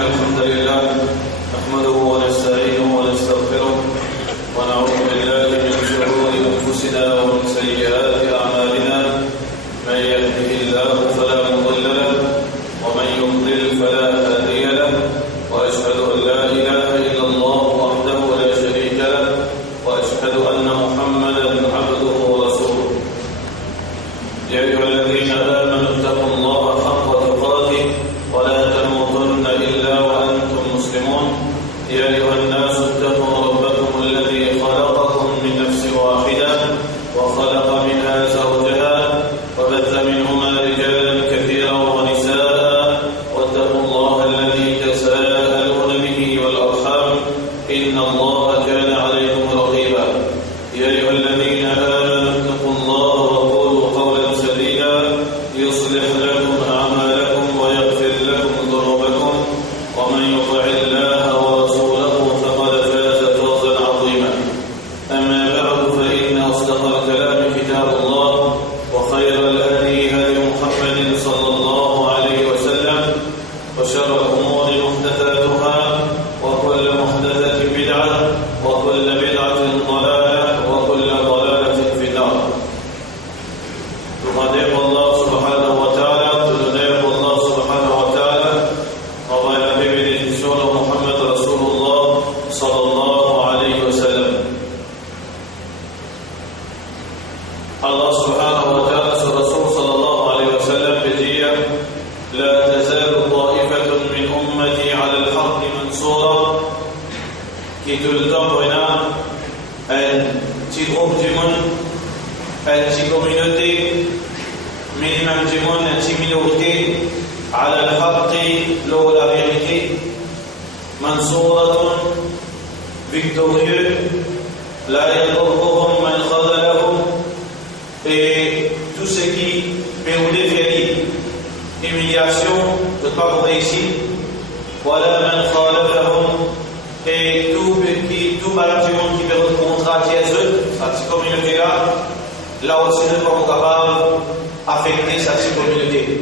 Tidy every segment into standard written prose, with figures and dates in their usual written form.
الحمد لله نحمده ونستعينه ونستغفره ونعوذ بالله من شرور أنفسنا ومن سيئات أعمالنا من يهده الله فلا مضل له ومن يضلل فلا هادي له وأشهد أن لا إله إلا الله وحده لا شريك له وأشهد أن محمدا عبده ورسوله يا أيها الذين آمنوا اتقوا الله حق تقاته ولا تموتن إلا وأنتم مسلمون يا أيها الناس اتقوا ربكم الذي خلقكم من نفس واحدة وخلق منها زوجها وبث منهما رجالا كثيرا ونساء واتقوا الله الذي تساءلون به والأرحام إن الله كان عليكم رقيبا يا أيها الذين آمنوا اتقوا الله وقولوا قولا سديدا يصلح لكم أعمالكم ويغفر لكم ذنوبكم ومن يطع الله ورسوله فقد فاز فوزا عظيما أما بعد فإن أصدق الكلام كتاب الله وخير الهدي هدي محمد صلى الله عليه وسلم وشر الأمور محدثاتها وكل محدثة بدعة وكل بدعة ضلالة وكل ضلالة في النار. تقدم الله سبحانه وتعالى تدنير الله سبحانه وتعالى وبين بيبي رسول محمد رسول الله صلى الله عليه وسلم. الله سبحانه وتعالى الرسول صلى الله عليه وسلم بدية لا تزال طائفة من أمتي على الحق منصورة qui tout le temps un petit groupe du monde, une petite communauté, minimum du monde, une petite minorité, على الحق لو la vérité, منصورة victorieux, لا يضرهم من خذلهم, et tout ce qui peut vous déférer, humiliation, de ne pas vous réussir, voilà من خالفهم, et tout malade du monde qui peut vous contrarier cette communauté-là, là aussi nous sommes capables d'affecter cette communauté.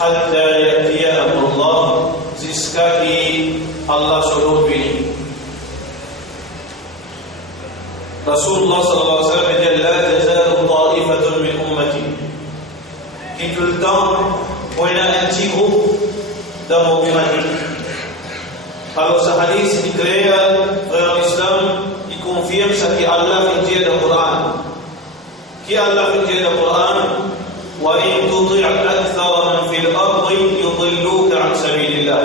حتى يأتي أمر الله jusqu'à ce qu'Allah se bénisse. رسول الله صلى الله عليه وسلم dit لا تزال طائفة من أمتي qui tout le temps on a un petit groupe dans mon humanité. Alors ce hadith il clair frère l'islam il confirme ce qu'Allah fait dire dans le Coran. Qui Allah fait dire dans le Coran وإن تطع أكثر من في الأرض يضلوك عن سبيل الله.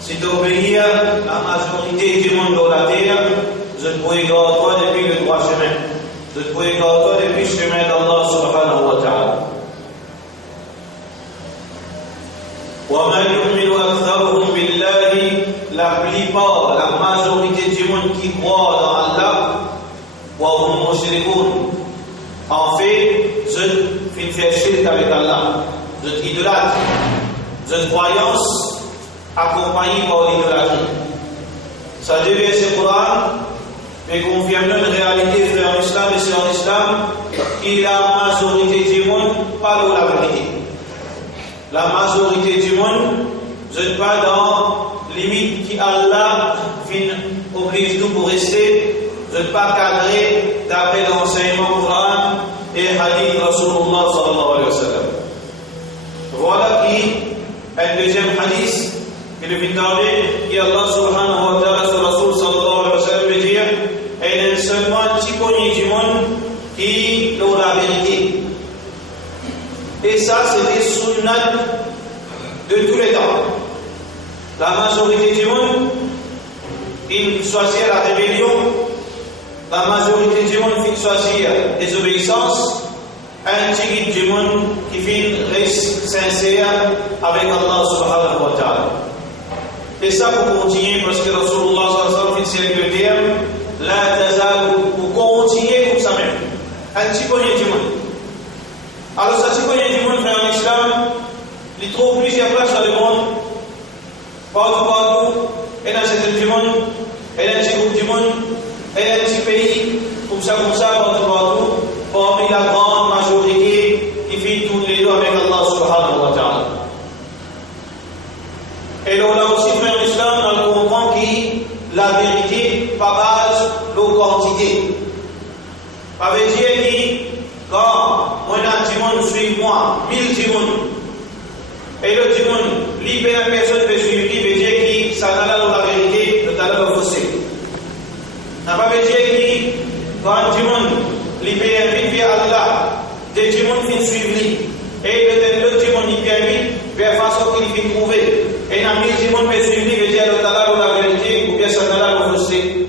Si tu obéis à la majorité du monde dans la terre, je te pourrai garder toi depuis le droit chemin. Je te pourrai garder toi depuis le chemin d'Allah subhanahu wa ta'ala. وَمَا يُؤْمِنُ أَكْثَرُهُمْ بِاللَّهِ. La plupart, la majorité du monde qui croit dans Allah, وَهُمْ مُشْرِكُونَ. En fait, je fais shirk avec Allah. Je idolâtre. Je croyance accompagnée par l'idolâtrie. Ça devient ce Coran, mais confirme une réalité, frère l'islam et sur l'islam, qui la majorité du monde parle la vérité. La majorité du monde, je ne pas dans limite qui Allah oblige nous pour rester, je ne pas cadrer d'après l'enseignement Coran et hadith Rasulullah sallallahu alayhi wa sallam. Voilà qui un deuxième hadith qui le vient d'arriver, qui Allah subhanahu wa ta'ala sur Rasul sallallahu alayhi wa sallam veut dire, il y a seulement un petit poignet du monde qui a la vérité. Et ça c'est des sunnats de tous les temps. La majorité du monde, il choisit la rébellion. La majorité du monde fait choisir la désobéissance. Un petit du monde qui fait reste sincère avec Allah subhanahu wa ta'ala. Et ça pour continuer, parce que Rasulullah sallallahu alayhi wa sallam fait le terme, la tazal, pour continuer comme ça même. Un petit poignet du monde. Alors, ce petit poignet du monde, frère en islam, il trouve plusieurs places dans le monde. Partout, et dans cette du monde, et dans ce groupe du monde, et dans un petit pays, comme ça, partout, parmi la grande majorité qui fait tous les deux avec Allah subhanahu wa ta'ala. Et là, on a aussi fait la vérité par base de quantité. Ça veut dire que quand on a du monde suit moi, 1000 du monde, et le du monde, libère la personne peut suivre, qui veut dire que ça n'a pas la vérité, le talent de fossé. Ça veut dire que quand du monde libère vite vers Allah, des du monde qui suivent lui, et le du monde libère vite vers façon qu'il fait trouver. Et dans 1000 du monde peut suivre lui, veut dire le talent de la vérité, ou bien ça n'a pas la fossé.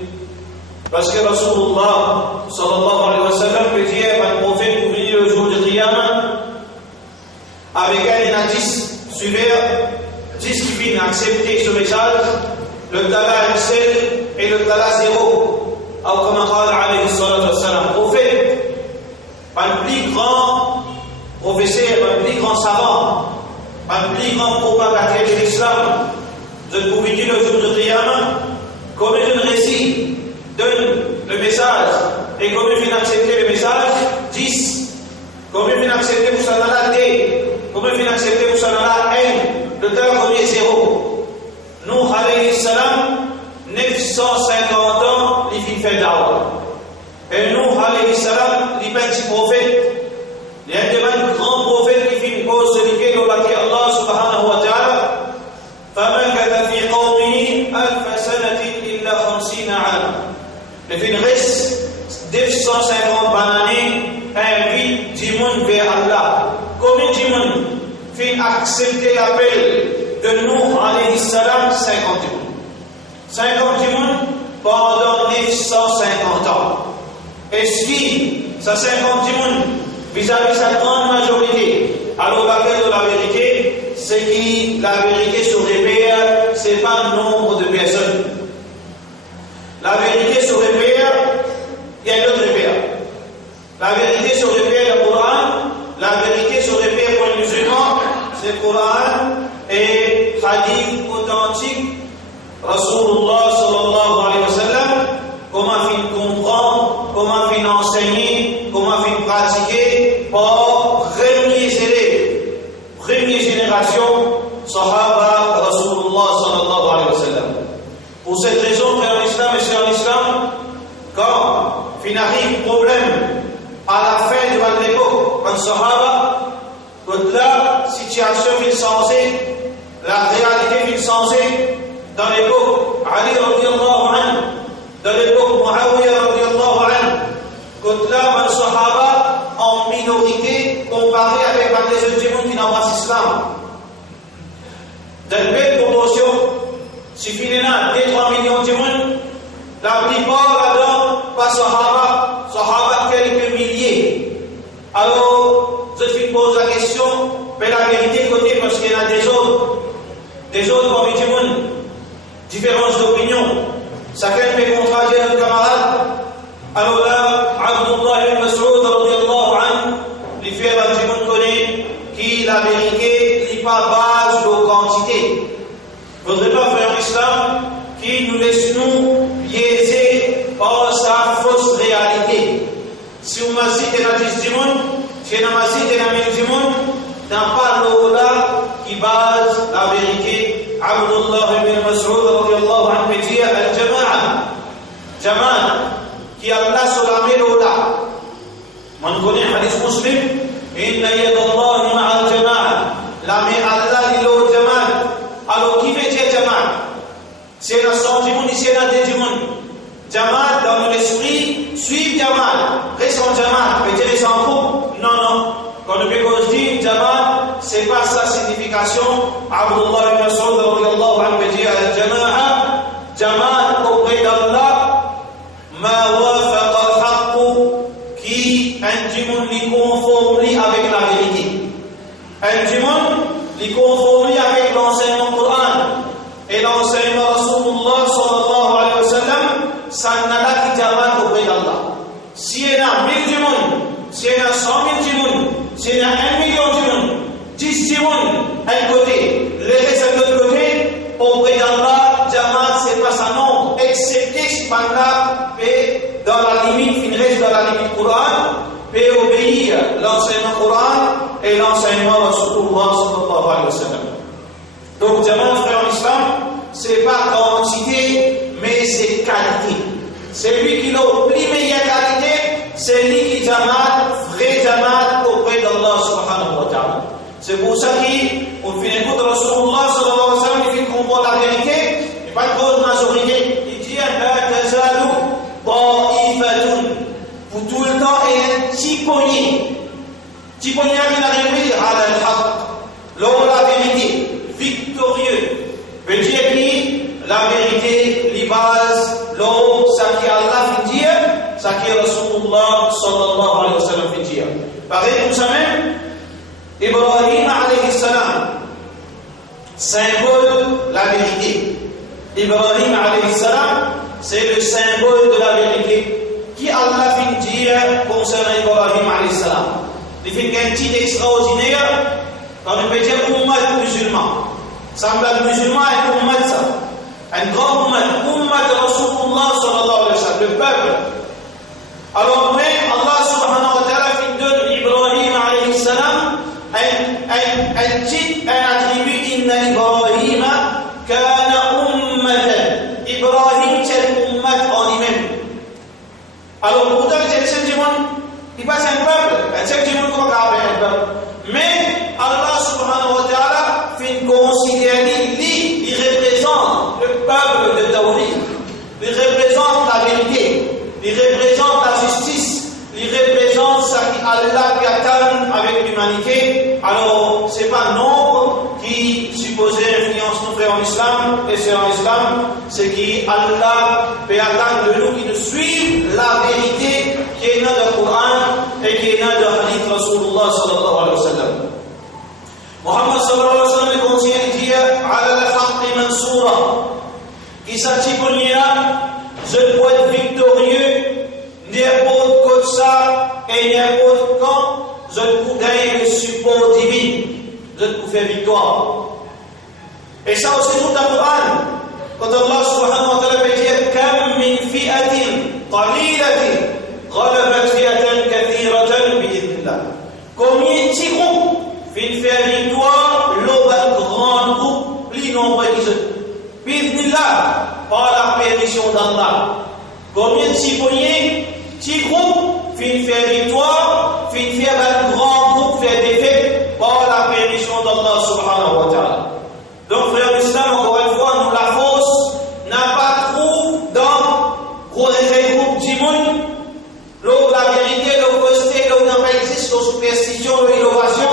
Parce que Rasulullah sallallahu alayhi wa sallam peut dire un prophète pour venir le jour du Qiyamah avec un hadith suivant 10 qui viennent accepter ce message, le tala excelle et le tala zéro. Alors comme alayhi salatu wa sallam, prophète, un plus grand professeur, un plus grand savant, un plus grand propagateur de l'islam, de pour venir le jour du Qiyamah, comme un récit donne le message et comme il vient accepter le message 10, comme il vient accepter pour ça dans la D, comme il vient accepter pour ça dans la N, le temps comme il est 0. Nous alayhi salam 950 ans il fit faire d'arbre et nous alayhi salam il petit prophète, il y a un grand prophète qui fit une cause celui qui est Allah subhanahu wa ta'ala فمكث في قومه 1000 سنة إلا 50 عاما. Le film reste 250 années, invite du monde vers Allah. Combien du monde fait accepter l'appel de Nuh alayhi salam 50 monde. 50 monde pendant 950 ans. Est-ce que ça 50 monde vis-à-vis sa grande majorité, alors l'appel de la vérité, c'est que la vérité se répère, c'est pas le nombre de personnes. La vérité se répère, il y a d'autres repères. La vérité se répère le Coran, la vérité se répère pour les musulmans, c'est le Coran et hadith authentique, Rasulullah sallallahu alayhi wa sallam, comment il comprend, comment il enseigner, comment il pratiquer pour première génération, Sahaba Rasulullah sallallahu alayhi wa sallam. Pour cette raison, frère l'islam et sœurs l'islam, quand il arrive problème à la fin de l'époque, quand Sahaba, toute la situation est changée, la réalité est changée, dans l'époque Ali radiallahu anhu, dans l'époque Muawiyah radiallahu anhu, toute la Sahaba en minorité comparé avec les autres du monde qui n'ont pas l'islam. Dans une belle proportion, si finalement 2-3 millions de monde, la plupart là-dedans, pas Sahaba quelques milliers. Alors, je pose la question, mais la vérité côté, parce qu'il y en a des autres parmi du monde, différences d'opinion. Chacun peut contrarier un camarade. Alors là, Abdullah ibn Mas'ud radiallahu anhu, les frères du monde connaît qui la vérité n'est pas base de quantité. Il ne faudrait pas faire l'islam qui nous laisse nous biaiser par sa fausse réalité. Si on m'a cité la 10 du monde, si on m'a cité la 1000 du monde, n'a pas l'au-là qui base la vérité. Abdullah ibn Mas'ud radiallahu anhu dit al-jama'a. Jama'a qui a place sur la l'au-là. On connaît un hadith muslim. Inna yadallahi ma'al jama'a. La main Allah il est au jama'a. Alors qui veut dire jama'a? C'est la sang du monde, c'est la tête du monde. Jama'a dans l'esprit, suivre jama'a. Reste en jama'a, veut dire reste en groupe. Non. Quand on dit jama'a, c'est pas sa signification. Abdullah ibn Mas'ud radiallahu anhu veut dire al-jama'a. Jama'a auprès d'Allah, ma wafaqa al-haqq, qui un du monde lui conforme avec la vérité. Un du monde lui conforme avec l'enseignement Coran et l'enseignement Rasulullah sallallahu alayhi wa sallam, ça n'a pas qui jama'a auprès d'Allah. Si il y a 1000 du monde, si il y a 100 000 du monde, si il y a 1 million du monde, 10 du monde, un côté, le reste de l'autre côté, auprès d'Allah, jama'a c'est pas sa nombre, excepté cependant, et dans la limite, il reste dans la limite Coran, et obéir l'enseignement Coran et l'enseignement Rasulullah sallallahu alayhi wa sallam. Donc, jama'a frère en islam, c'est pas quantité, mais c'est c'est lui qui a la plus meilleure qualité, c'est lui qui jamaat, vrai jamaat auprès d'Allah subhanahu wa ta'ala. C'est pour ça qu'on fait l'écoute de Rasulullah sallallahu alayhi wa sallam, il fait qu'on voit la vérité, et pas de grande majorité. Il dit, la tazalu ta'ifatun. Pour tout le temps, il y a un petit poignet. Petit poignet qui arrive à al-haq. L'homme la vérité, victorieux. Veut dire que la vérité, les bases, l'homme, ça qui Allah fait dire, ça qui Rasulullah sallallahu alayhi wa sallam fait dire. Pareil pour ça même, Ibrahim alayhi salam, symbole de la vérité. Ibrahim alayhi salam, c'est le symbole de la vérité. Qui Allah fait dire concernant Ibrahim alayhi salam? Il fait un titre extraordinaire, quand on peut dire ummat musulman. Semblable musulman et ummat ça. Un grand ummat de Rasulullah sallallahu alayhi wa sallam, le peuple. Alors, mais Allah subhanahu wa ta'ala fait de Ibrahim alayhi salam un titre, un attribut, inna Ibrahim kana ummatan. Ibrahim c'est ummat en lui-même. Alors, pourtant, c'est un du monde, il passe un peuple, un du monde qu'on a un peuple. Mais Allah subhanahu wa ta'ala fait considérer lui, il représente le peuple de Tawhid, il représente la vérité, il représente la justice, il représente ce qu'Allah attend avec l'humanité. Alors, ce n'est pas un nombre qui supposait influence nos frères en islam et c'est en islam, c'est qu'Allah peut attendre de nous qui nous suivent la vérité qui est dans le Coran et qui est dans le hadith Rasulullah sallallahu alayhi wa sallam. Muhammad sallallahu alayhi wa sallam est conseillé de dire ala al-haqqi mansoura, qui s'attiponniera, je dois être victorieux, n'importe quoi ça et n'importe quand, je peux gagner le support divin, je peux faire victoire. Et ça aussi tout dans le Coran. Quand Allah subhanahu wa ta'ala peut dire kam min fi'atin qalilatin ghalabat fi'atan kathiratan bi'idhnillah. Combien de petits groupes viennent faire victoire l'autre grand groupe plus nombreux qu'ils ont. Bi'idhnillah, par la permission d'Allah. Combien de petits poignets, petits groupes viennent faire victoire, viennent faire un grand groupe faire défaite par la permission d'Allah subhanahu wa ta'ala. Donc, frère l'islam, encore une fois, nous la force n'a pas trop dans les groupes d'immunes, la vérité, l'opposité, là où n'a pas existe, la superstition, l'innovation.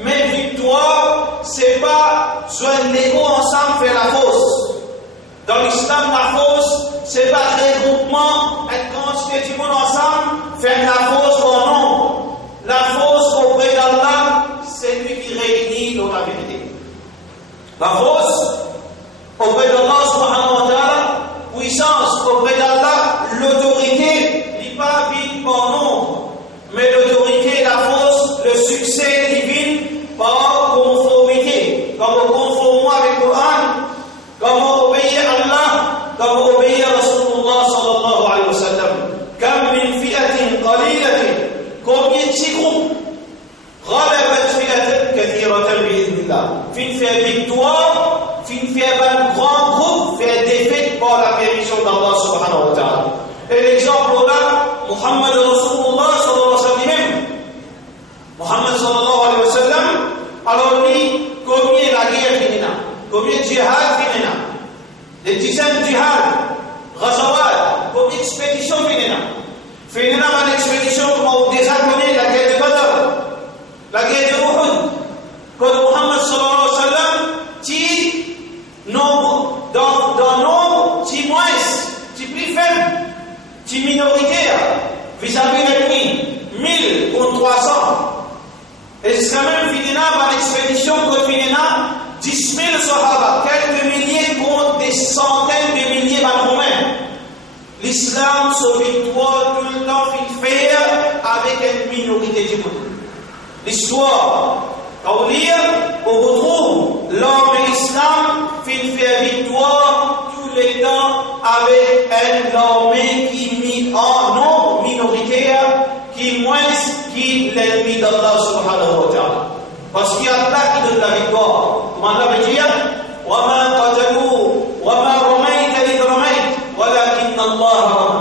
Mais victoire, c'est pas joindre l'ego ensemble faire la force. Dans l'islam, la force, c'est pas regroupement, être quantité d'immunes ensemble, faire la force en nombre. La force auprès d'Allah, c'est lui qui réunit dans la vérité. La force auprès d'Allah subhanahu wa ta'ala, puissance auprès d'Allah, l'autorité, n'est pas vide par nombre, mais l'autorité, la force, le succès divin par conformité. Comme conformément avec le Coran, comme obéir à Allah, comme obéir à Rasulullah sallallahu alayhi wa sallam. Comme min fi'atin qalilatin, combien de petits groupes غلبت فئة كثيرة بإذن الله. Fin fait victoire, fin fait un grand groupe, fait défaite par la permission d'Allah subhanahu wa ta'ala. Et l'exemple là, Muhammad Rasulullah sallallahu alayhi wa sallam même. Muhammad sallallahu alayhi wa sallam, alors lui, combien la guerre finina, combien de jihad finina, des dizaines de jihad, ghazawat, combien d'expéditions finina. Finina une expédition comme des inconnus, la guerre de Badr. La guerre de Uhud, quand Muhammad sallallahu alayhi wa sallam dit nombre, dans nombre, dit moins, dit plus faible, dit minoritaire, vis-à-vis de l'ennemi, 1000 contre 300. Et c'est quand même Fidina, par l'expédition contre Fidina, 10 000 sahaba, quelques milliers contre des centaines de milliers de romains. L'islam, sa victoire, tout le temps, il fait avec une minorité du monde. L'histoire, quand on lit, on retrouve l'homme de l'islam fait victoire tous les temps avec un armée qui mis en nombre minoritaire, qui moins qui l'ennemi d'Allah subhanahu wa ta'ala. Parce qu'il y a Allah qui donne la victoire. Comment Allah veut dire وَمَا قَتَلُوا وَمَا رَمَيْتَ إِذْ رَمَيْتَ وَلَكِنَّ اللَّهَ رَمَى.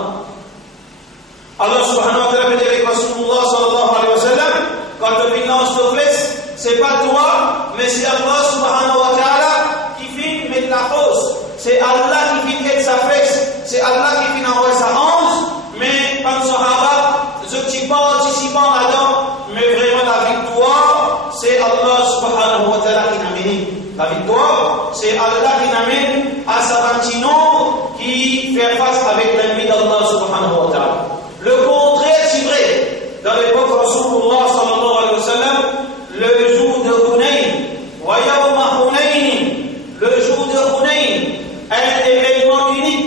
c'est pas toi, mais c'est Allah subhanahu wa ta'ala qui vient mettre la cause. C'est Allah qui vient mettre sa fesse. C'est Allah qui vient envoyer sa hanche. Mais par Sahaba, je ne suis pas participant là-dedans, mais vraiment la victoire, c'est Allah subhanahu wa ta'ala qui l'amène. La victoire, c'est Allah qui l'amène à sa petit nombre qui fait face avec l'ennemi d'Allah subhanahu wa ta'ala. Le contraire, c'est vrai. Dans l'époque de Rasulullah sallallahu alayhi wa sallam, le jour de Hunayn, wa yawma Hunayn, le jour de Hunayn, un événement unique,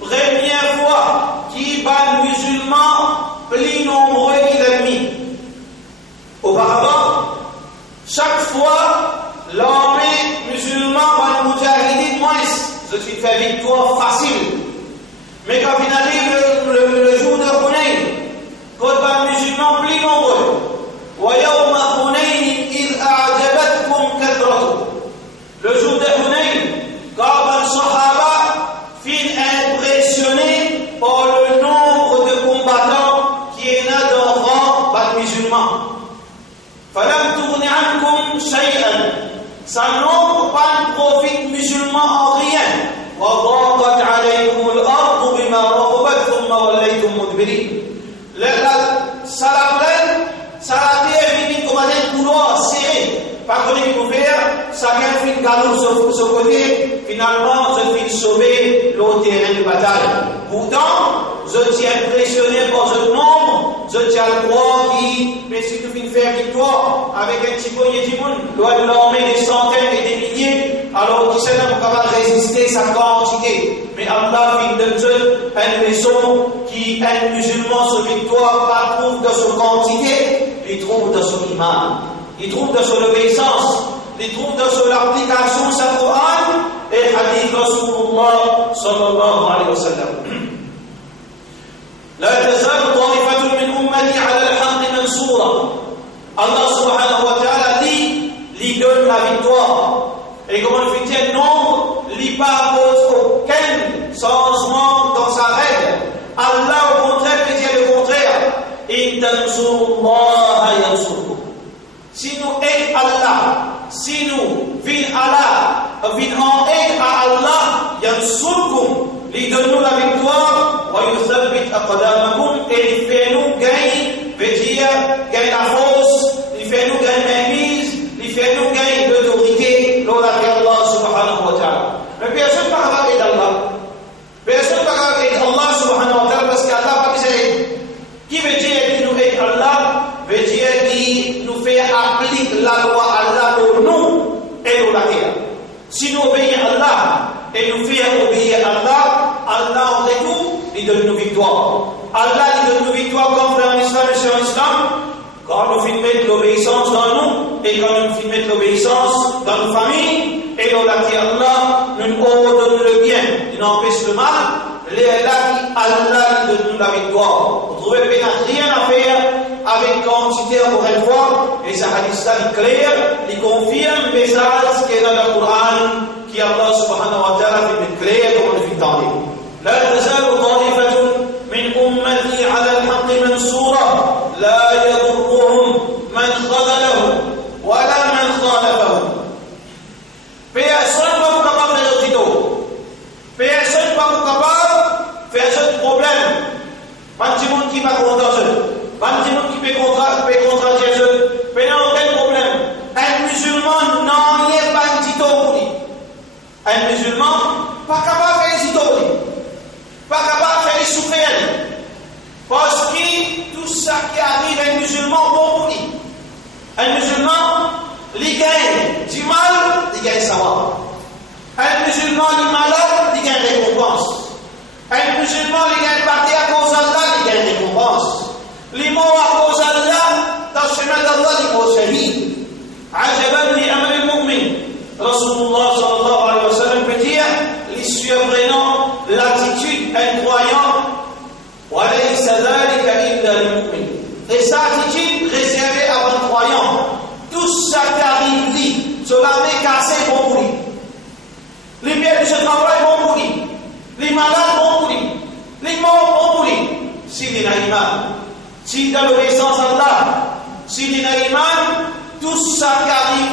première fois qui bat musulmans plus nombreux que l'ennemi. Auparavant, chaque fois, l'armée musulmane va nous mujahidin moins, je suis fait victoire facile. Mais quand il arrive le jour de Hunayn, quand les musulmans plus nombreux, وَيَوْمَ حُنَيْنٍ إِذْ أَعْجَبَتْكُمْ كَثْرَتُكُمْ. Le jour de Hunayn, quand les Sahaba finissent impressionnés par le nombre de combattants qui est là dans le rang des musulmans. فَلَمْ تُغْنِ عَنْكُمْ شَيْئًا. Ça n'ouvre pas un profit musulman en rien. وَضَاقَتْ عَلَيْكُمُ الْأَرْضُ بِمَا رَحُبَتْ ثُمَّ وَلَّيْتُمْ مُدْبِرِينَ. Ça la plaine, ça la terre vient comme un couloir serré. Par contre, il faut faire, ça vient faire une galop sur ce côté. Finalement, je finis sauver l'autre terrain de bataille. Pourtant, je suis impressionné par ce nombre, je tiens à croire mais si tu finis faire victoire avec un petit peu de monde, loin de l'armée des centaines et des milliers, alors qui sait pas capable de résister sa quantité. Mais Allah vient de Dieu une leçon qui un musulman sur victoire pas trouve dans son quantité, il trouve dans son iman, il trouve dans son obéissance, il trouve dans son application de sa Coran et hadith Rasulullah sallallahu alayhi wa sallam. لا تزال طائفة من أمتي على الحق منصورة. Allah subhanahu wa ta'ala lui donne la victoire. Et comme on fait un nombre, lui pas aucun changement dans sa règle. Allah au contraire peut dire le contraire. In tansurullaha yansurkum. Si nous aidons Allah, si nous venons en aide à Allah, yansurkum, lui donne-nous la victoire. ويثبت أقدامكم et il fait nous gagner, veut dire gagner la force, il fait nous gagner mainmise, il fait nous gagner l'autorité, lors de Allah subhanahu wa ta'ala. Mais personne ne peut pas aider Allah. Personne ne peut pas aider Allah subhanahu wa ta'ala parce qu'Allah va nous aider. Qui veut dire qu'il nous aide Allah? Veut dire qu'il nous fait appliquer la loi Allah pour nous et pour la terre. Si nous obéissons à Allah et nous faisons obéir à Allah, Allah en retour, il donne nos victoires. Allah il donne nos victoires comme dans l'islam et sur l'islam. Quand nous finissons mettre l'obéissance dans nous, et quand nous finissons mettre l'obéissance dans nos familles, et on a dit Allah, nous ordonne le bien, il empêche le mal, Allah donne nous la victoire. Vous trouvez qu'il n'y a rien à faire avec quantité encore une fois, et ça hadith-là est clair, il confirme le message qui est dans le Coran, qui Allah subhanahu wa ta'ala fait clair comme on le fait entendre. لا تزال طائفة من أمتي على الحق منصورة لا يضرهم من خذلهم ولا من خالفهم. Personne ne va vous capable de le dire. Personne ne va vous capable de faire ce problème. Pas de monde qui va contre eux. Pas de monde qui peut contrarier eux. Mais il n'y a aucun problème. Un musulman n'en est pas un tito pour lui. Un musulman pas capable de faire un tito pour lui. Pas capable de faire souffrir. Parce que tout ça qui arrive à un musulman, bon pour lui. Un musulman, il gagne du mal, il gagne savoir. Un musulman, il est malade, il gagne récompense. Un musulman, il gagne parti à cause d'Allah, il gagne récompense. Les morts à cause d'Allah, dans le chemin d'Allah, il mort shahid. Ajaban li amr al-mu'min. Rasulullah sallallahu alayhi wa sallam peut dire, les surprenant l'attitude d'un croyant, وَلَيْسَ ذَلِكَ إِلَّا لِلْمُؤْمِنِ. Et sa attitude réservée à un croyant. Tout ça qui arrive, lui, cela m'est cassé bon pour lui. Les biens de ce travail bon pour lui. Les malades bon pour lui. Les morts bon pour lui. S'il est iman, s'il est dans l'obéissance à Allah, s'il est iman, tout tout ça qui arrive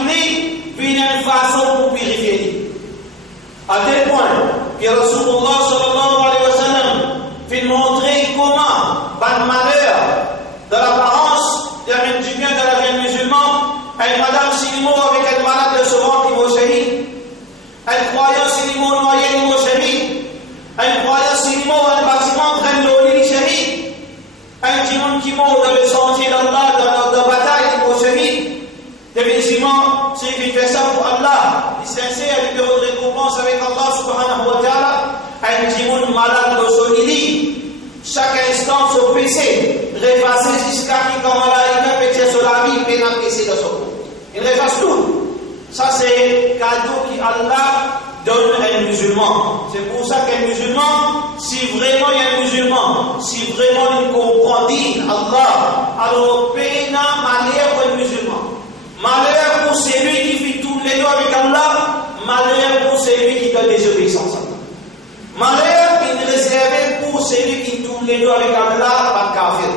vient une façon pour purifier. À tel point que Rasulullah sallallahu alayhi wa sallam fait montrer comment, par malheur, de l'apparence, il y a même du bien de la vie musulmane, une madame Sinimo avec un malade de ce monde qui va shahid, un croyant Sinimo noyé qui va shahid, un croyant Sinimo un bâtiment train de l'île shahid, un timon qui mort dans le sentier d'Allah, dans la bataille qui va shahid. Effectivement, celui qui fait ça pour Allah, il s'insère à lui de récompense avec Allah subhanahu wa ta'ala, un timon malade de son lit. Chaque instant, son péché, réfasser jusqu'à qui, quand Allah est péché sur la vie, il peut péché de son corps. Il réfasse tout. Ça, c'est le cadeau qu'Allah donne à un musulman. C'est pour ça qu'un musulman, si vraiment il y a un musulman, si vraiment il comprend Allah, alors peine malheur pour un musulman. Malheur pour celui qui fait tous les doigts avec Allah, malheur pour celui qui doit désobéissance à Allah. Malheur est réservé pour celui qui tourne les doigts avec Allah par kafir.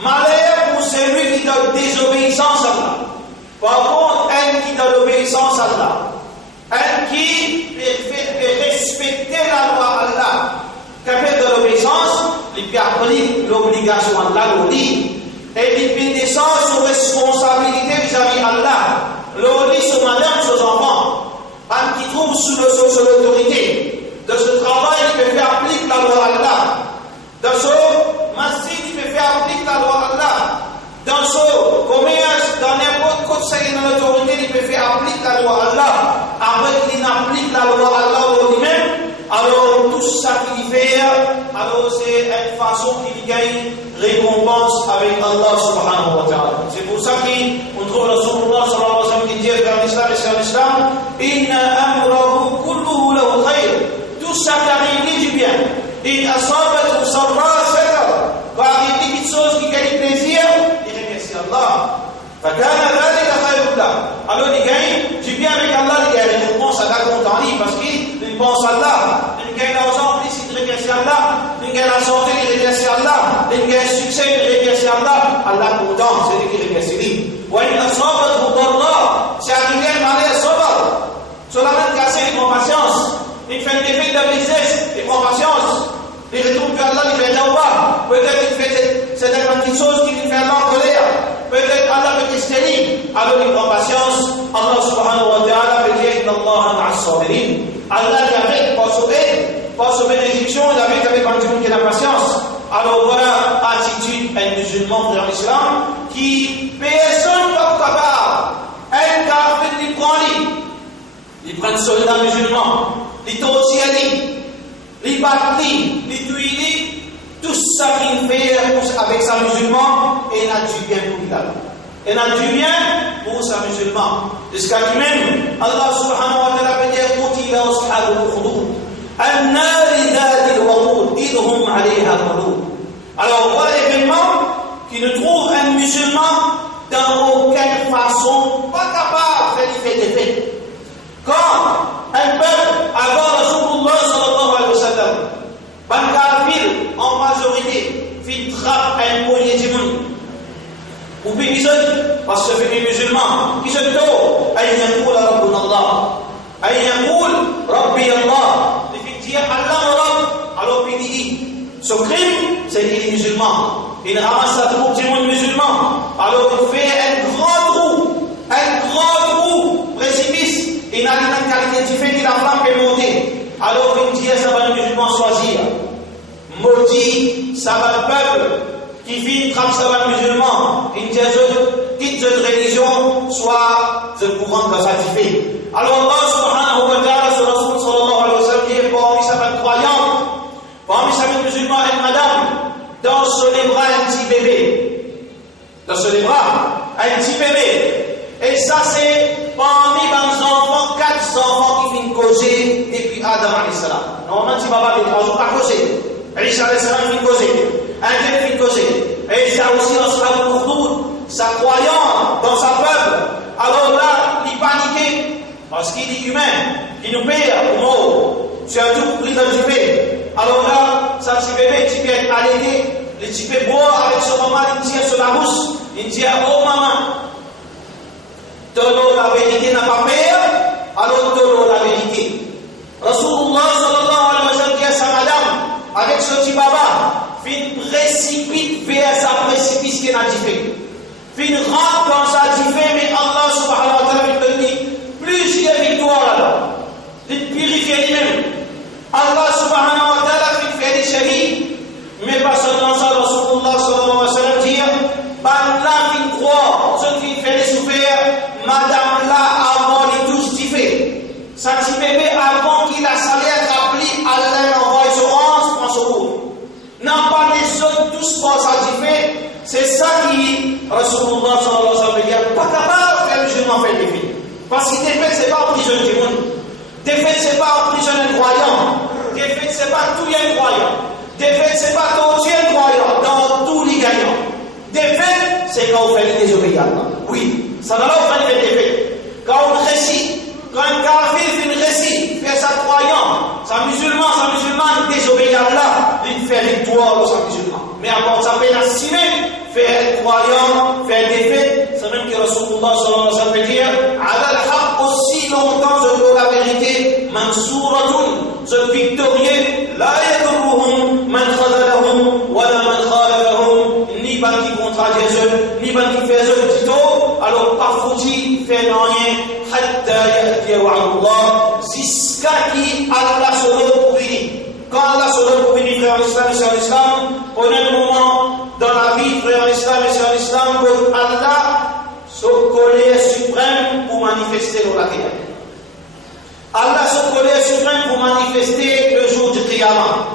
Malheur pour celui qui donne désobéissance à Allah. Par contre, un qui donne l'obéissance à Allah, un qui peut respecter la loi à Allah, qui fait de l'obéissance, il peut appliquer l'obligation à Allah, et il peut descendre sur responsabilité vis-à-vis d'Allah. L'oblit sur madame, sur enfants, un qui trouve sous l'autorité. De ce travail, il peut faire appliquer la loi à Allah. Dans ce masjid, il peut faire appliquer la loi à Allah. Dans ce commerce, dans n'importe quel conseil de l'autorité, il peut faire appliquer la loi à Allah. Après qu'il applique la loi à Allah lui-même, alors tout ça qu'il fait, alors c'est une façon qu'il gagne récompense avec Allah subhanahu wa ta'ala. C'est pour ça qu'on trouve Rasulullah sallallahu alayhi wa sallam qui dit dans l'islam et sur l'islam, inna amrahu kulluhu lahu khayr. Tout ça qui arrive du bien. Il assabat ou sarra shakar. Va arriver quelque chose qui gagne plaisir, il remercie Allah. Alors il gagne du bien avec Allah, il gagne récompense à Allah content parce qu'il pense à Allah. Il gagne l'argent, il remercie Allah. Il gagne la santé, il remercie Allah. Il gagne le succès, il remercie Allah. Allah content, c'est lui qui remercie lui. وإن أصابته ضراء, c'est arrivé un malheur sauveur. Sur la main cassée, il prend patience. Il fait un défi de business, il prend patience. Il retourne vers Allah, il fait tawbah. Peut-être il fait cette petite chose qui lui fait Allah en colère. Peut-être Allah peut tester. Alors il prend patience. Allah subhanahu wa ta'ala veut dire Inna Allah ma'as sabirin. Allah est avec, pas sauver l'Égyptien, il est avec un monde qui a la patience. Alors voilà l'attitude d'un musulman dans l'islam qui personne ne peut capable. Un kafir il prend lui. Il prend un soldat musulman. Il torture lui. Il bat lui. Il tue lui. Tout ça qu'il fait avec sa musulman, il a du bien pour lui. Il a du bien pour sa musulman. Jusqu'à lui-même, Allah subhanahu wa ta'ala veut dire قُتِلَ أَصْحَابُ الْأُخْدُودِ النَّارِ ذَاتِ الْوَقُودِ إِذْ هُمْ عَلَيْهَا قُعُودٌ. Alors voilà l'événement qui ne trouve un musulman dans aucune façon pas capable de faire des faits. Quand un peuple avant Rasulullah sallallahu alayhi wa sallam, ban kafir en majorité, fit trappe un poignet de monde. Ou bien ils ont, parce que c'est des musulmans, ils ont tout, أن يقول ربنا الله, أن يقول ربي الله, ils vont dire Allah Rabb, alors puis il dit, ce crime, c'est qu'il est musulman. Il ramasse la troupe du monde musulman. Alors il fait un grand trou, précipice. Il n'a pas de qualité qui fait que la flamme peut monter. Alors il dit, ça va le musulman choisir. Maudit, ça va le peuple qui vit, trappe, ça va le musulman. Il dit, quitte cette religion, soit ce courant va satisfaire. Alors Allah subhanahu wa ta'ala, sur Rasul sallallahu alayhi wa sallam, dit, parmi ça va le croyant, parmi ça va le musulman et madame, dans les bras un petit bébé. Dans les bras un petit bébé. Et ça c'est parmi les enfants, 4 enfants qui viennent causer depuis Adam alayhi salam. Normalement si papa fait 3 jours pas causer. Isa alayhi salam vient causer. Un bébé vient causer. Et ça aussi dans Ashab al-Ukhdud, sa croyant dans sa peuple. Alors là, il paniquait. Parce qu'il est humain, il nous paye au mot. Surtout pour les occupés. Alors là, ça petit bébé, il vient allaiter, le petit bébé boit avec son maman, il tire sur la bouche, il dit oh maman, Tolo la vérité n'a pas peur, alors tolo la vérité. Rasulullah sallallahu alayhi wa sallam dit à sa madame, avec ce petit baba, fin précipite vers sa précipice qui n'a dit fait. Fin rentre dans sa dit fait, mais Allah subhanahu wa ta'ala lui dit, plusieurs victoires là. Il purifie lui-même. Allah subhanahu wa ta'ala fait des chéris, mais pas seulement ça, Rasulullah sallallahu alayhi wa sallam dit, ban là fin croire, ce qui fait des souffrir, madame là avant les 12 dit fait. Ça dit bébé avant qu'il a salaire appelé Allah envoie son 11 prend son cours. Non pas les autres tous pour ça dit fait. C'est ça qui Rasulullah sallallahu alayhi wa sallam dit pas capable de faire le musulman faire des filles. Parce que des faits c'est pas en prison du monde. Des faits c'est pas en prison un croyant. Des faits c'est pas tout un croyant. Des faits c'est pas torturer un croyant dans tous les gagnants. Des faits c'est quand on fait les désobéissants. Oui, ça va là on fait des faits. Quand on récite. Quand un kafir fait une récit, fait sa croyant, sa musulman désobéit à Allah, il fait victoire sa musulman. Mais après ça fait assumer, faire croyant, faire des faits, c'est même que Rasulullah sallallahu alayhi wa sallam dire, ala al-haq aussi longtemps je veux la vérité, mansuratun, ce victorieux, la yadurruhum, man khadalahum, wala man khalafahum, ni ban qui contredit eux, ni ban qui fait eux tito, alors par fouti, fait rien, jusqu'à qui Allah se retrouve. Quand Allah se retrouve, frère l'islam et sur l'islam, on est un moment dans la vie, frère l'islam et sur l'islam, où Allah se colère suprême pour manifester dans la terre. Allah se colère suprême pour manifester le jour du Qiyamah.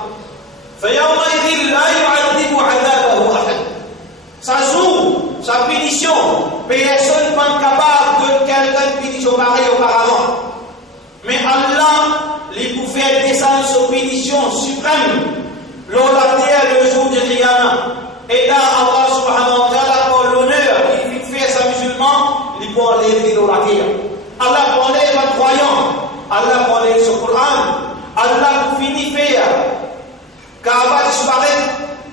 فَيَوْمَئِذٍ لَا يُعَذِّبُ عَذَابَهُ أَحَدٌ. Ça joue, sa punition, personne n'est pas capable de quelqu'un de punition pareil auparavant. Mais Allah, il pouvait descendre sa punition suprême, lors de la terre le jour du Qiyamah. Et là, Allah subhanahu wa ta'ala, pour l'honneur qu'il fait à sa musulman, il peut enlever dans la terre. Allah pour enlever les croyants, Allah pour enlever son Coran, Allah pour finir faire, Kaaba disparaît,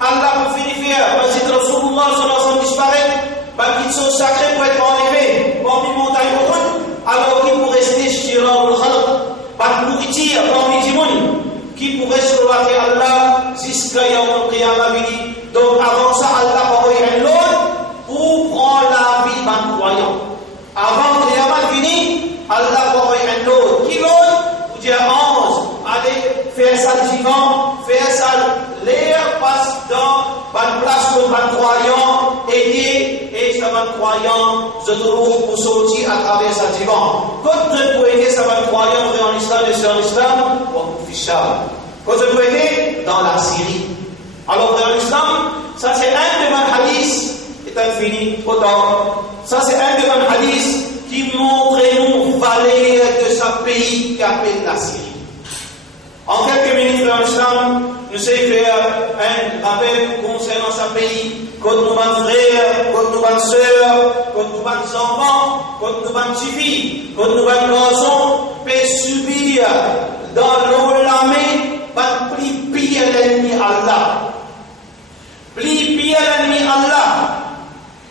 Allah pour finir faire, parce que Rasulullah sallallahu alayhi wa sallam disparaît, parce qu'ils sont sacrés pour être enlevés, parmi les montagnes rouges, alors qu'ils pourraient rester chez le khalq, par nourriture, parmi les monde, qui pourraient se lever Allah jusqu'à Yawm al-Qiyamah. Donc avant ça, Allah va envoyer un autre pour prendre la vie d'un croyant. Avant que Qiyamah finisse, Allah va envoyer un autre. Qui l'autre? Pour dire 11, allez faire ça divin, faire ça l'air passe dans la place de un croyant, aider et ça va croyant, je trouve pour sortir à travers sa divan. Quand je peux aider ça va croyant en islam et sur l'islam, ou fichard. Quand je peux aider dans la Syrie. Alors dans l'islam, ça c'est un de mes hadiths, est infini, autant. Ça c'est un de mes hadiths qui montre nous valeur de ce pays qui appelle la Syrie. En quelques minutes dans l'islam, nous allons faire un rappel concernant ce pays, contre nos frères, contre nos sœurs, contre nos enfants, contre nos petites filles, contre nos garçons, peut subir dans l'olamé, pas plus pire l'ennemi Allah. Plus pire l'ennemi Allah.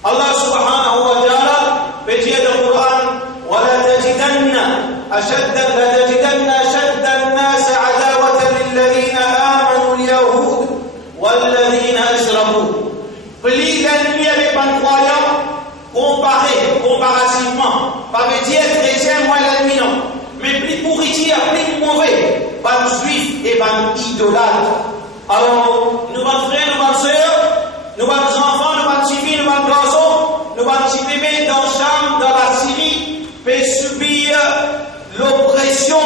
Allah subhanahu wa ta'ala peut dire dans le Coran, وَلَا تَجِدَنَّ أَشَدَّ النَّاسِ عَدَاوَةً لِلَّذِينَ آمَنُوا الْيَهُودَ وَالَّذِينَ أَشْرَكُوا. Plus l'ennemi avec un croyant, comparativement, pas veut dire chrétien, moi l'ennemi non, mais plus pourriture, plus mauvais, pas juif et pas idolâtre. Alors, nous allons frères, nous allons sœurs, nous allons enfants, nous allons civils, nous allons garçons, nous allons petits bébés dans Cham, dans la Syrie, peut subir l'oppression,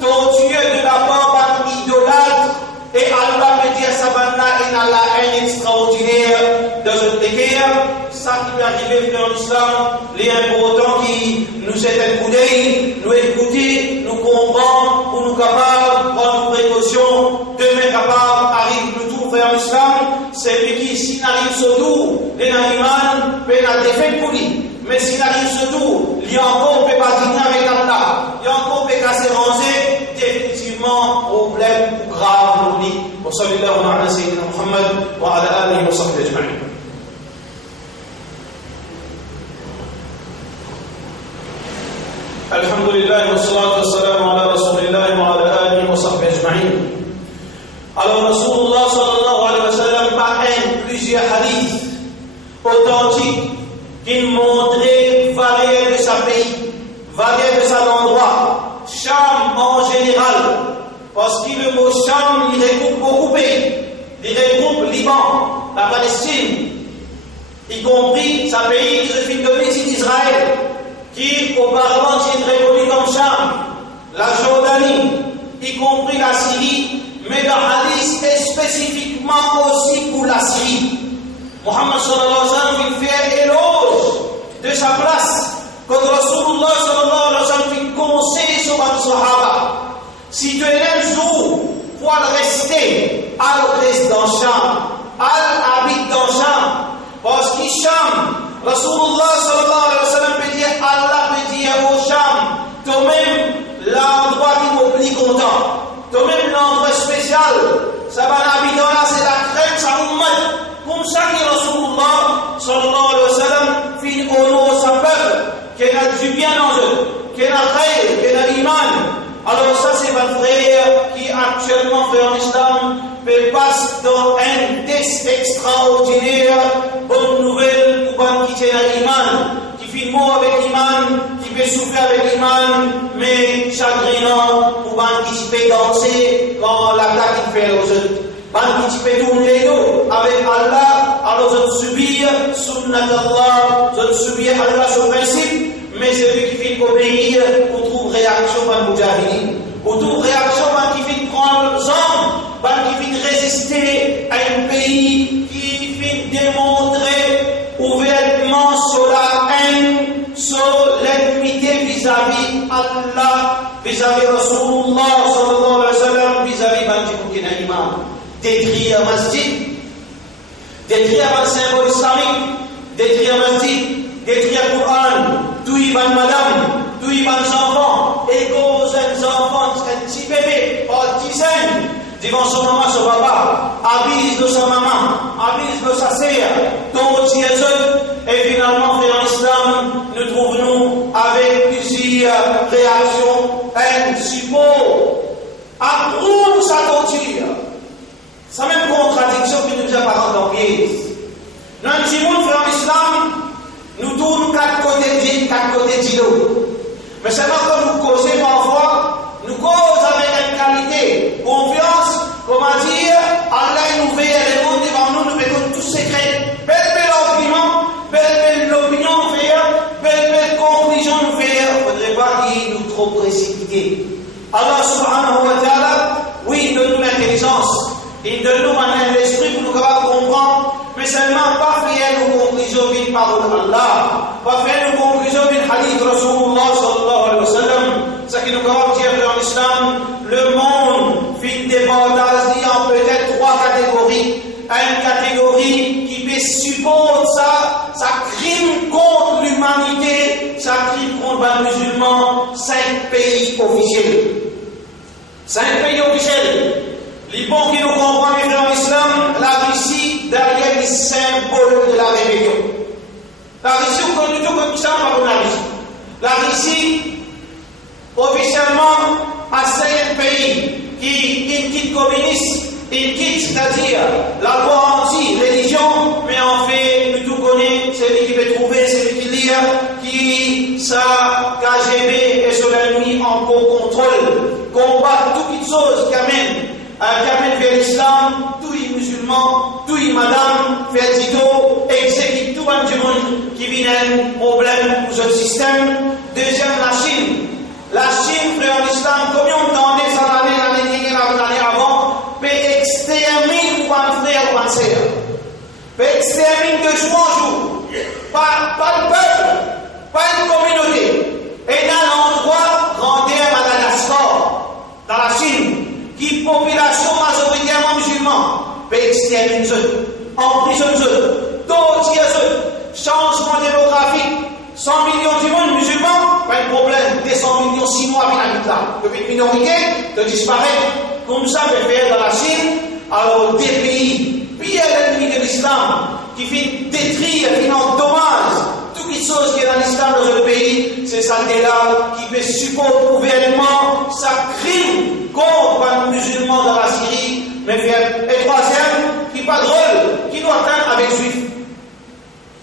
torture de la part d'un idolâtre, et Allah peut dire ça va là, Allah est extraordinaire dans cette guerre. Ça qui peut arriver dans l'islam, les importants qui nous est écoutés, nous écouter, nous comprendre, pour nous capables, prendre précaution, demain capables, arrive le tout vers l'islam, c'est lui qui, s'il arrive sur tout, les animaux, peut la défaite pour lui. Mais s'il arrive sur tout, il y a encore, on peut pas dîner avec Allah, il y a encore, on peut casser ranger, définitivement, problème grave pour lui. Wa sallallahu ala sayyidina Muhammad wa ala alihi wa sahbihi ajma'in. Alhamdulillah wa salatu wa salam ala rasulillah wa ala alihi wa sahbihi ajma'in. Alors Rasulullah sallallahu alayhi wa sallam parraine plusieurs hadiths authentiques qui montraient valeur de sa pays, valeur de son endroit, Cham en général, parce que le mot Cham il regroupe beaucoup de pays, il regroupe Liban, la Palestine, y compris sa pays qui se fait nommer d'Israël, qui auparavant était reconnu comme Cham, la Jordanie, y compris la Syrie, mais le hadith est spécifiquement aussi pour la Syrie. Muhammad sallallahu alayhi wa sallam il fait éloge de sa place quand Rasulullah sallallahu alayhi wa sallam fait conseil sur les Sahaba. Si tu es un jour pour rester, elle reste dans Cham, elle habite dans Cham, parce que Cham, Rasulullah sallallahu alayhi wa sallam peut dire, Allah peut dire au Cham, toi-même l'endroit qui me plus content, toi-même l'endroit spécial, ça va l'habiter là, c'est la crème, ça vous met. Comme ça que Rasulullah sallallahu alayhi wa sallam fait honneur à sa peuple, qu'il a du bien en eux, qu'il a khayr, qu'il a l'iman. Alors ça c'est votre frère qui actuellement fait en islam, passe dans un test extraordinaire, bonne nouvelle pour pas quitter l'iman, qui fait mot avec l'iman, qui peut souffrir avec l'iman, mais chagrinant pour pas qui peut danser quand l'attaque il fait aux autres. Ban qui peut tourner les dos avec Allah, alors je subir sunnat Allah, je subir Allah son principe, mais celui qui fait obéir, pour trouver réaction par Moujahidine, pour trouver réaction par qui fait prendre les armes, par qui fait résister à un pays qui fait démontrer ouvertement sur la haine, sur l'ennemité vis-à-vis Allah, vis-à-vis Rasulullah sallallahu alayhi wa sallam, vis-à-vis Banjiboukin Iman. Détruire un masjid, détruire un symbole islamique, détruire un masjid, détruire le Coran, tout y va madame, tout y va enfants, et gros enfants, un petit bébé, en dizaines, devant son maman, son papa, avise de sa maman, avise de sa sœur, dont et finalement, frère en islam, nous trouvons avec plusieurs réactions, un support, approuve sa torture. C'est la même contradiction qui nous apparaît dans pièce. Dans le monde, frère l'islam, nous tournons quatre côtés d'îlot. Mais c'est là que nous causons parfois, nous causons avec une qualité, confiance, comment dire, Allah nous fait les mondes devant nous, nous mettons tout secret. Belle argument, belle opinion nous fait, belle conclusion nous fait. Il ne faudrait pas qu'il nous trop précipiter. Allah subhanahu wa ta'ala, oui, donne-nous l'intelligence. Il donne-nous maintenant l'esprit pour nous capables de comprendre, mais seulement pas faire nos conclusions d'une parole d'Allah, pas faire nos conclusions d'une hadith de Rasulullah sallallahu alayhi wa sallam. Ce qui nous capables de dire dans l'islam, le monde fait des bandages en peut-être trois catégories. Une catégorie qui peut supporter ça crime contre l'humanité, ça crime contre les musulmans, 5 pays officiels. 5 pays officiels. Les bons qui nous comprennent dans l'islam, la Russie derrière les symboles de la rébellion. La Russie, on connaît tout comme ça par la Russie. La Russie, officiellement, c'est un pays qui quitte communiste, il quitte, c'est-à-dire la loi anti-religion, mais en fait, nous tout connaissons, celui qui peut trouver, celui qui lit, qui sa KGB et sur la nuit en contrôle, combat toutes les choses qui amènent vers l'islam, tous les musulmans, tous les madames, fait Tito, exécute tout un monde qui vient un problème pour ce système. Deuxième, la Chine. La Chine, frère l'islam, combien on entendait ça l'année avant, peut exterminer un frère ou un sœur. Peut exterminer de jour en jour. Pas le peuple, pas une communauté. Et dans l'endroit, rendez à Madagascar, dans la Chine, qui population majoritairement musulmane, peut exterminer ceux, emprisonner ceux, torturer ceux, changement démographique, 100 millions du monde musulman, pas de problème, 200 millions 6 mois avec la là. Depuis une minorité, de disparaître, comme ça peut faire dans la Chine, alors des pays, pire l'ennemi de l'islam, qui fait détruire, qui endommage, toutes les chose qui est dans l'islam dans le pays, c'est ça là qui fait supporter gouvernement, ça crime contre les musulmans dans la Syrie, mais et troisième, qui pas drôle, qui nous atteint avec juifs.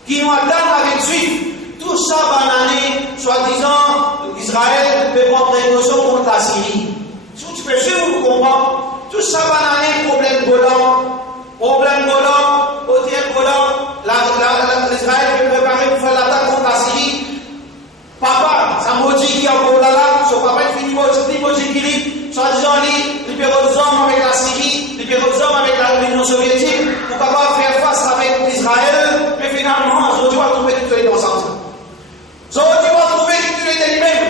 Qui nous atteint avec juifs. Tout ça banané, soi-disant, Israël peut prendre précaution contre la Syrie. Si tu peux suivre, vous comprenez. Tout ça banané, problème Golan, hôtel Golan, l'Israël peut préparer pour faire l'attaque contre la Syrie. Papa, ça maudit qui a encore là, son papa est fini maudit qui lit, soi-disant, il peut hommes avec la Syrie, il peut hommes avec l'Union soviétique, pour pouvoir faire face avec Israël, mais finalement, aujourd'hui, on va trouver que tu es dans ça. Aujourd'hui, on va trouver que tu es lui-même.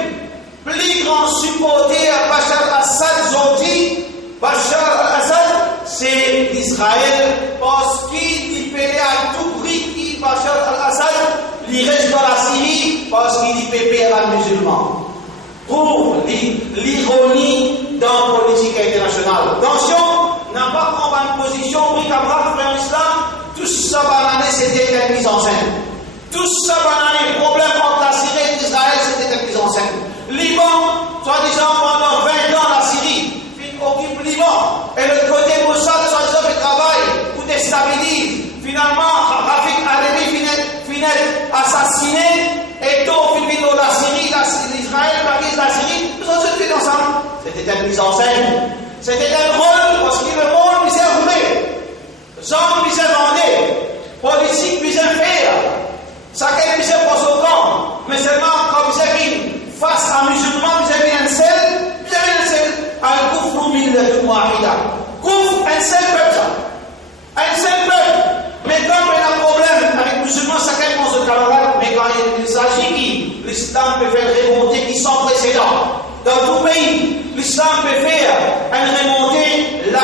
Plus grand supporter à Bachar al-Assad aujourd'hui, Bachar al-Assad, c'est l'Israël, parce qu'il payait à tout prix Bachar al-Assad, il reste dans la Syrie, parce qu'il payait à la musulman. Pour l'ironie dans la politique internationale. Attention, n'a pas prendre une position, bric-à-brac, frère l'islam, tout ça banané, c'était une mise en scène. Tout ça banané, problème entre la Syrie et Israël, c'était une mise en scène. Liban, soi-disant pendant 20 ans la Syrie, occupe Liban. Et le côté Mossad, soi-disant, fait travail pour déstabiliser. Finalement, Rafik Hariri finit assassiné. Et donc, il vient de la Syrie, l'Israël, la Syrie, nous sommes tous ensemble. C'était une mise en scène. C'était un rôle, parce que le monde s'est roulé. Les hommes s'est vendé. Politique s'est faire. Chacun s'est posé au camp. Mais seulement, quand vous avez face à un musulman, vous avez un seul, un couvre millet wahida. Couvre un seul peuple. Un seul peuple. Mais quand il y a un problème avec les musulmans, chacun pense au camarade. Mais quand il s'agit qui l'islam peut faire remonter qui sans précédent. Dans tout pays, l'islam peut faire une remontée. Là,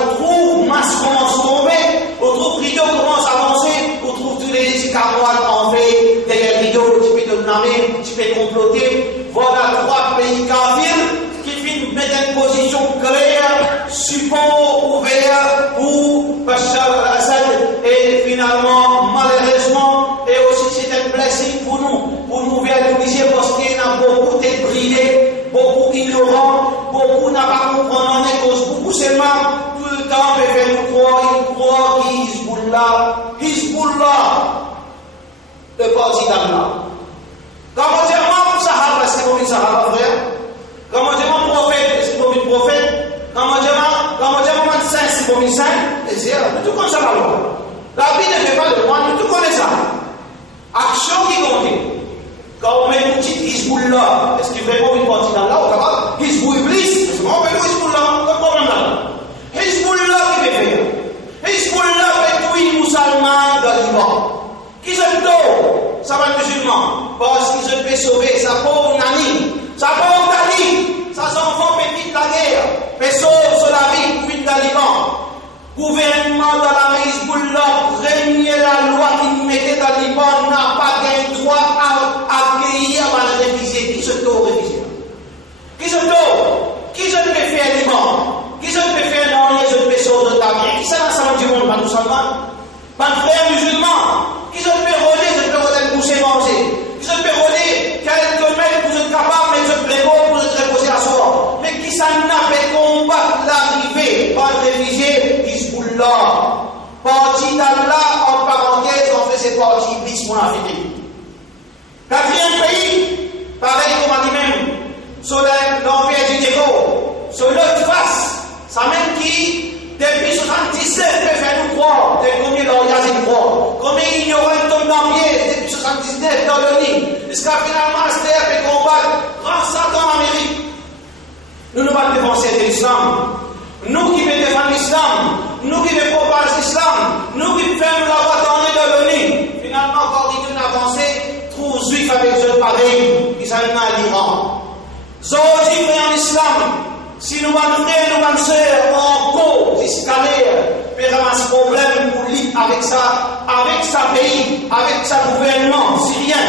on trouve masse commence à tomber, on trouve rideau commence à avancer, on trouve tous les camarades en fait, derrière rideau, tu peux te nommer, tu peux comploter. Voilà 3 pays kafirs qui viennent mettre une position claire, support ouvert pour Bachar al-Assad. Et finalement, malheureusement, et aussi c'est un blessing pour nous vérifier parce qu'il y a beaucoup de bridés, beaucoup ignorants, beaucoup n'a pas compris en cause, beaucoup seulement tout le temps ils croient Hezbollah, le parti d'Allah. Comment dire mon Sahaba, est-ce que vous Sahaba frère? Comment dire mon prophète, est-ce que vous prophète? Comment dire mon saint, est-ce que vous saint? Et c'est tout comme ça la loi. La Bible ne fait pas de loi, mais tout connaît ça. Action qui compte. Quand on met une petite Hezbollah, est-ce qu'il vraiment une partie d'Allah ou pas? Hezbollah Iblis, est-ce qu'on met Hezbollah? Pas de problème là. Hezbollah qui fait faire. Hezbollah fait tuer les musulmans dans le Liban. Qui se tôt? Ça va être musulman. Parce qu'ils se fait sauver sa pauvre Nani, sa pauvre Dali, sa enfant petite la guerre. Mais sauve sur la vie pour une Liban. Gouvernement dans la Hezbollah, régner la loi qui mettait dans le Liban n'a pas de droit à accueillir les réfugiés. Qui se tôt réfugiés? Qui se tôt? Qui se fait faire Liban? Qui se fait faire non, je fais sauver de ta vie? Qui ça l'ensemble du monde, pas tout seulement? Pas de frères musulmans? Qui se fait rouler, je peux rouler le boucher manger? Qui se fait rouler quelques mètres pour être capable, mais je prévois pour être reposer à soi? Mais qui ça n'a fait combattre l'arrivée par le réfugié? Hezbollah. Parti d'Allah, en parenthèse, on fait ces partis bis pour l'Afrique. 4e pays, pareil comme on dit même, sur l'envers du déco, sur l'autre face, ça même qui, depuis 77, peut faire nous croire, depuis combien d'orgasmes il croit, combien ignorants tombent dans le pied, depuis 79 dans le lit, jusqu'à finalement, c'est fait combattre, grand Satan en Amérique. Nous ne pouvons pas défenser de l'islam. Nous qui défendons l'islam, nous qui propagons l'islam, nous qui faisons la voie tourner dans le lit. Finalement, quand il y a une avancée, trouve juif avec eux pareil, qui s'allument à l'Iran. Aujourd'hui, frère en islam, si nous allons frères, nous allons sœurs, en cause, escalaire, faire un problème pour lui avec sa pays, avec sa gouvernement syrien.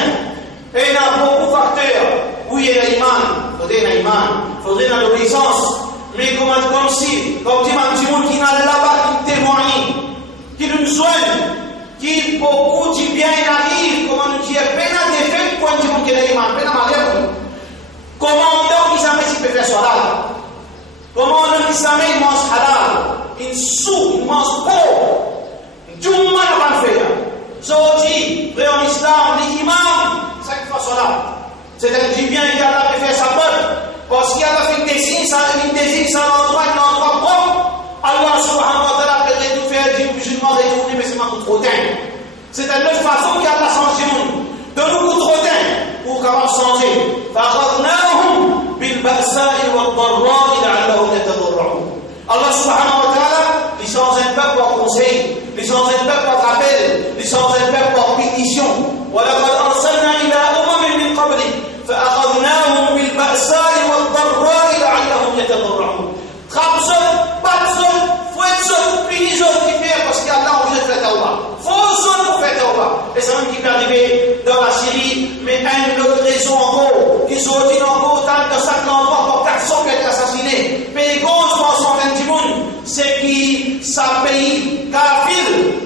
Et il y a beaucoup de facteurs. Oui, il y a l'iman, il faudrait l'obéissance. Mais comme si, comme dit Mme Timoun qui n'a là-bas, qui témoigne, qui nous soigne, qui beaucoup du bien arrive, comment nous dire, peine à défaite pour un monde qui est l'imam, peine à malheur. Comment on dit jamais si peut faire halal? Comment on dit jamais il mange halal? Il soupe, il mange pauvre. Tout le monde va le faire. Aujourd'hui, vrai en islam, l'imam, ça qu'il fait halal. C'est-à-dire du bien, il a la faire sa peuple. Parce qu'il y a la fait désigne, ça l'endroit, propre. Allah subhanahu wa ta'ala peut tout faire, dire musulman retourner, mais c'est ma contre c'est de notre façon qu'il y a la sanction. De nous contre pour comment changer. فأخذناهم بالبأساء والضراء لعلهم يتضرعون. Allah subhanahu wa ta'ala, il change un peuple par conseil, il change un peuple par rappel, il change un peuple par pétition. ولقد أرسلنا إلى أمم من قبلك فأخذناهم بالبأساء والضراء لعلهم يتضرعون. خمسة باتزون فوتزون بينيزون qui fait parce qu'il y a là on jette la tawba. Faut zone pour faire tawba. Et c'est même qui peut arriver dans la Syrie, mais une autre raison encore, qui sont dit encore tant de chaque endroit pour 400 qui ont été assassinés. Pays gauche pour 120 monde, c'est qui ça pays kafir,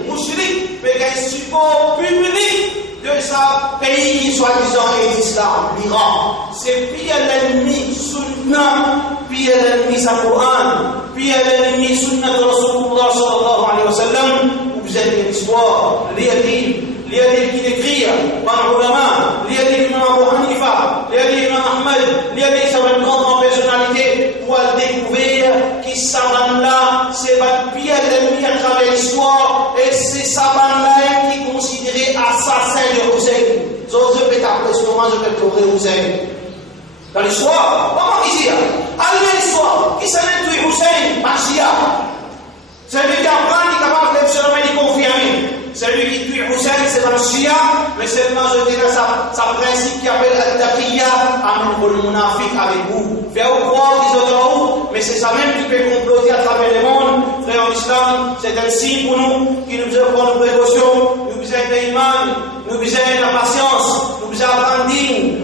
musulman, mais un support public de sa pays qui soi-disant est l'islam, l'Iran. C'est pire l'ennemi sunna, pire l'ennemi sa Coran, pire l'ennemi sunna de Rasulullah sallallahu alayhi wa sallam. Vous avez une histoire, l'Iyadil qui décrit par l'ulama, l'Iyadil Imam Abu Hanifa, l'Iyadil Imam Ahmed, l'Iyadil ça va une grande personnalité pour découvrir qui s'abandonne là, c'est votre pire ennemi à travers l'histoire et c'est s'abandonne qui est considéré assassin de Hussein. Je vais t'appeler ce moment, je vais pleurer Hussein. Dans l'histoire, comment ici? Allez l'histoire, qui s'est tué Hussein, Machia. Celui qui apprend, qui est capable de se confirmer. Celui qui tue Hussein, c'est un Shia, mais seulement je dirais sa principe qui appelle Al-Taqiyya, amène le munafiq avec vous. Faire croire qu'ils ont où, mais c'est ça même qui peut comploter à travers le monde. Frère en islam, c'est un signe pour nous, qui nous besoin de prendre précautions, nous besoin d'iman, nous besoin de la patience, nous besoin d'apprendre,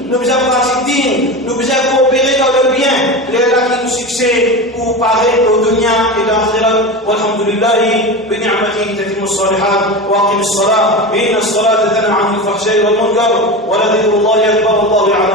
nous besoin de pratiquer, nous besoin de coopérer dans le bien. Les là qui nous succèdent pour parler au dunya et dans l'akhirat. Walhamdulillahi, bi ni'matihi tatimmu as-salihat. وأقم الصلاة إن الصلاة تنهى عن الفحشاء والمنكر ولذكر الله أكبر الله يعلم